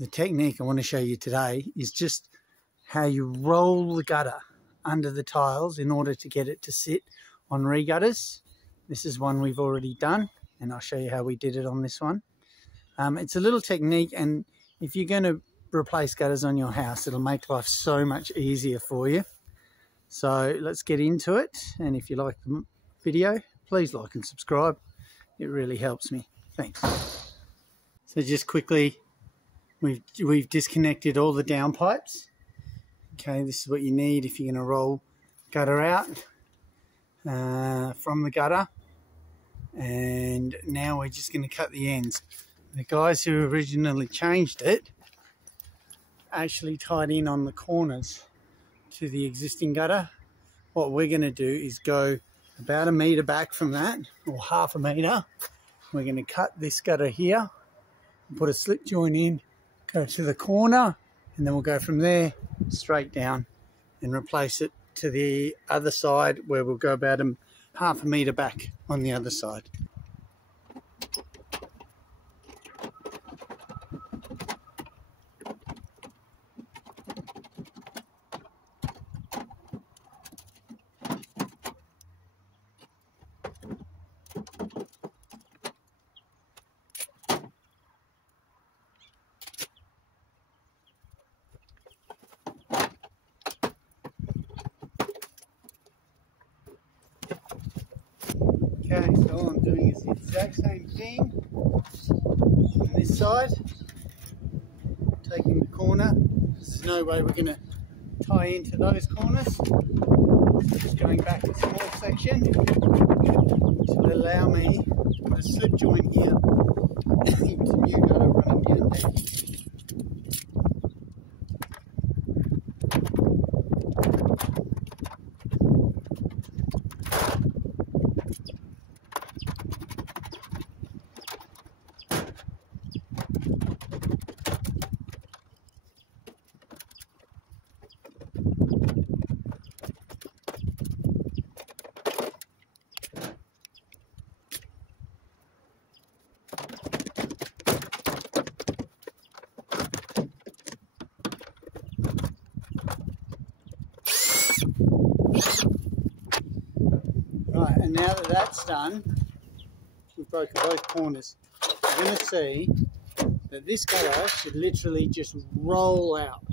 the technique I want to show you today is just how you roll the gutter under the tiles in order to get it to sit on re-gutters. This is one we've already done, and I'll show you how we did it on this one. It's a little technique, and if you're going to replace gutters on your house, it'll make life so much easier for you. So let's get into it, and if you like the video, please like and subscribe. It really helps me. Thanks. So just quickly, we've disconnected all the downpipes. Okay, this is what you need if you're going to roll gutter out from the gutter. And now we're just going to cut the ends. The guys who originally changed it actually tied in on the corners to the existing gutter. What we're going to do is go about 1 metre back from that, or half a metre. We're going to cut this gutter here, put a slip joint in, go to the corner, and then we'll go from there straight down and replace it to the other side, where we'll go about half a metre back on the other side. Okay, so all I'm doing is the exact same thing on this side, taking the corner. There's no way we're going to tie into those corners, so just going back a small section, which will allow me to put a slip joint here into new gutter running down there. Right, and now that that's done, we've broken both corners. You're going to see that this gutter should literally just roll out.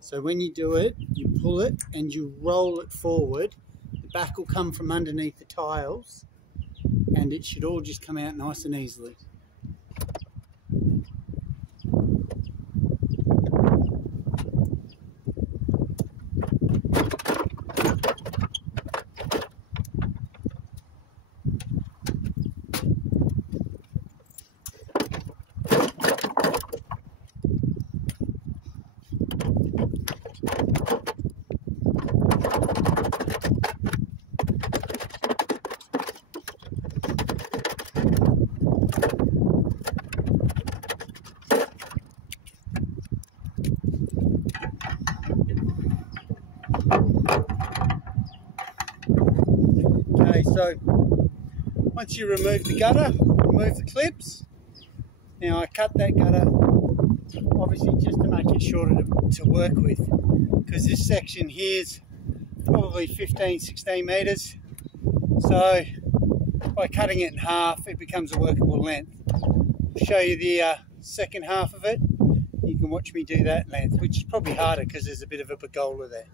So when you do it, you pull it and you roll it forward. The back will come from underneath the tiles, and it should all just come out nice and easily. Okay, so once you remove the gutter, remove the clips. Now I cut that gutter obviously just to make it shorter to work with, because this section here is probably 15-16 metres. So by cutting it in half, it becomes a workable length. I'll show you the second half of it. You can watch me do that length, which is probably harder because there's a bit of a pergola there.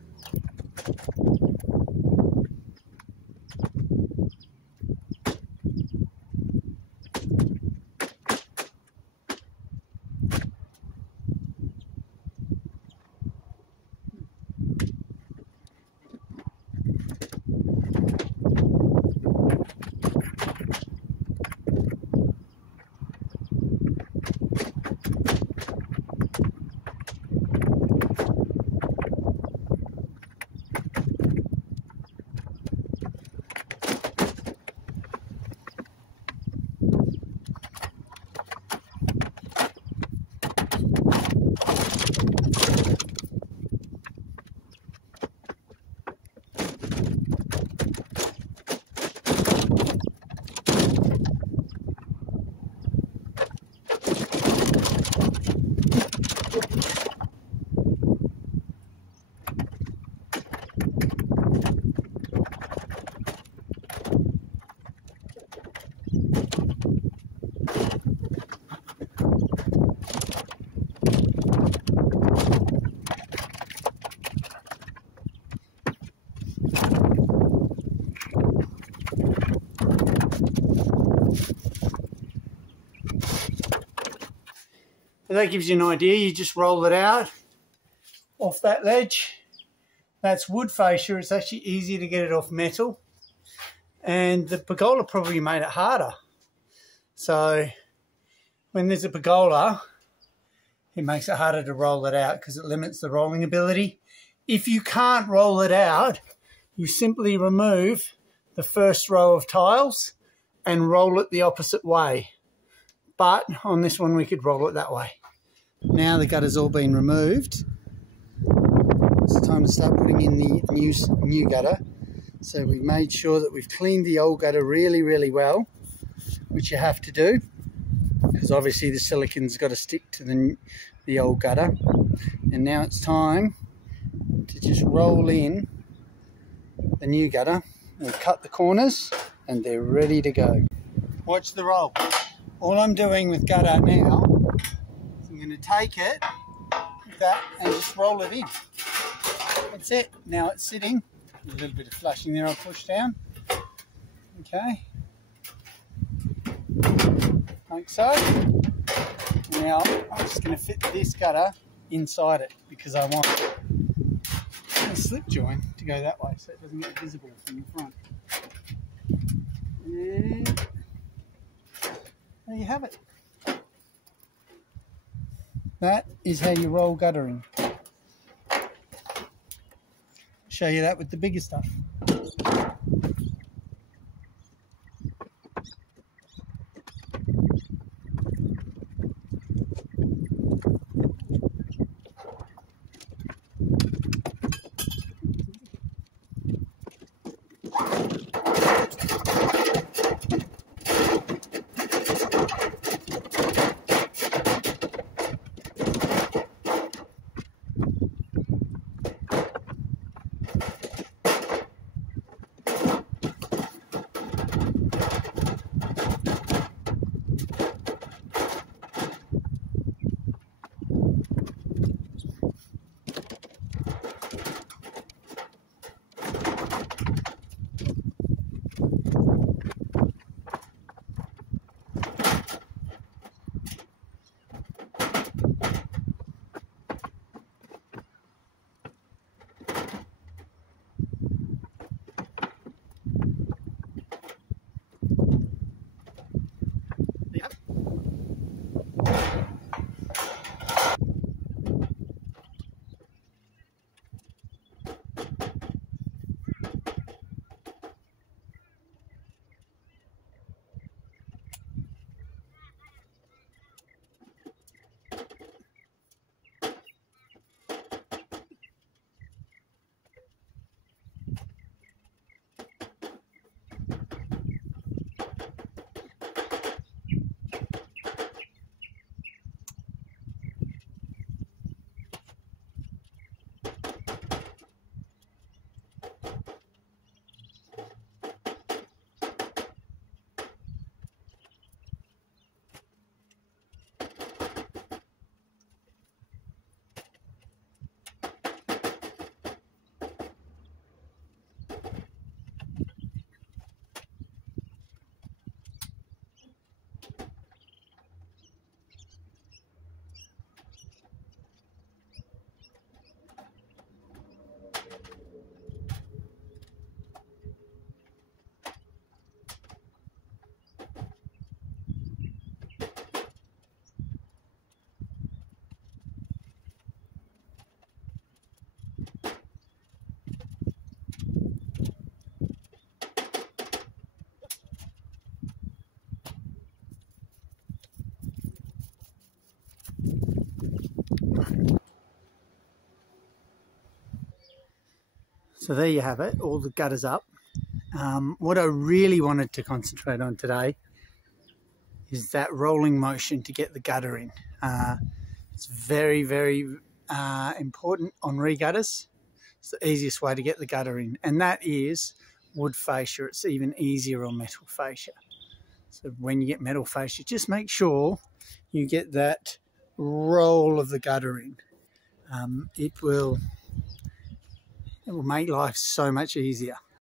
So that gives you an idea. You just roll it out off that ledge. That's wood fascia. It's actually easier to get it off metal. And the pergola probably made it harder. So when there's a pergola, it makes it harder to roll it out because it limits the rolling ability. If you can't roll it out, you simply remove the first row of tiles and roll it the opposite way. But on this one, we could roll it that way. Now the gutter's all been removed. It's time to start putting in the new gutter. So we've made sure that we've cleaned the old gutter really, really well, which you have to do, because obviously the silicon's got to stick to the old gutter. And now it's time to just roll in the new gutter and cut the corners, and they're ready to go. Watch the roll. All I'm doing with gutter now is I'm going to take it like that and just roll it in. That's it. Now it's sitting. A little bit of flushing there I'll push down. Okay. Like so. Now I'm just going to fit this gutter inside it because I want a slip joint to go that way so it doesn't get visible from the front. And there you have it. That is how you roll guttering. Show you that with the bigger stuff. So there you have it, all the gutters up. What I really wanted to concentrate on today is that rolling motion to get the gutter in. It's very, very important on re-gutters. It's the easiest way to get the gutter in, and that is wood fascia. It's even easier on metal fascia. So when you get metal fascia, just make sure you get that roll of the gutter in. It will make life so much easier.